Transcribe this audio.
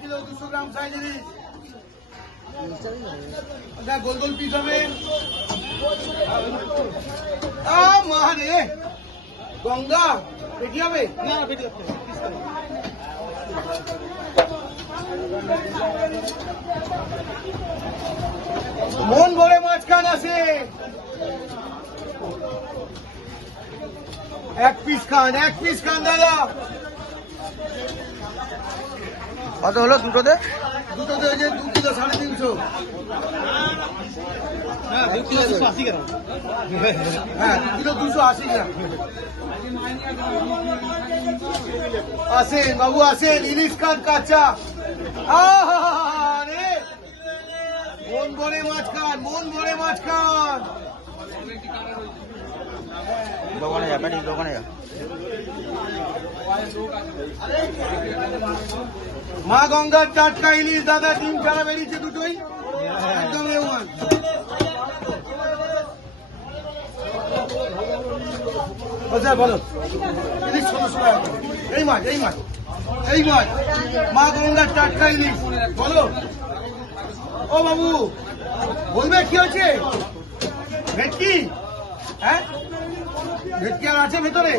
Kilo 200 গ্রাম size ইলিশ। গোল গোল piece হবে। মা রে গঙ্গা পেটি হবে না, পেটি মন ভরে মাছ খান আছে। এক পিস খান দাদা। কত হলো দুটোতে? দুটোতে ওই যে 2 কিলো 350। হ্যাঁ 2 কিলো 280 গ্রাম। হ্যাঁ 2 কিলো 280 গ্রাম। আসেন বাবু আসেন, ইলিশ খান কাঁচা। আরে মন ভরে মাছ খান, দোকানে যা, পেটি দোকানে যা। মা গঙ্গার টাটকা ইলিশ দাদা, ডিম ছাড়া বেরিয়েছে দুটোই, একদম এ1। বলো ইলিশ 1600 টাকা। এই মাছ মা গঙ্গার টাটকা ইলিশ। বলো ও বাবু, বলবে কি হচ্ছে? ভেটকি? হ্যাঁ ভেটকি আর আছে ভেতরে?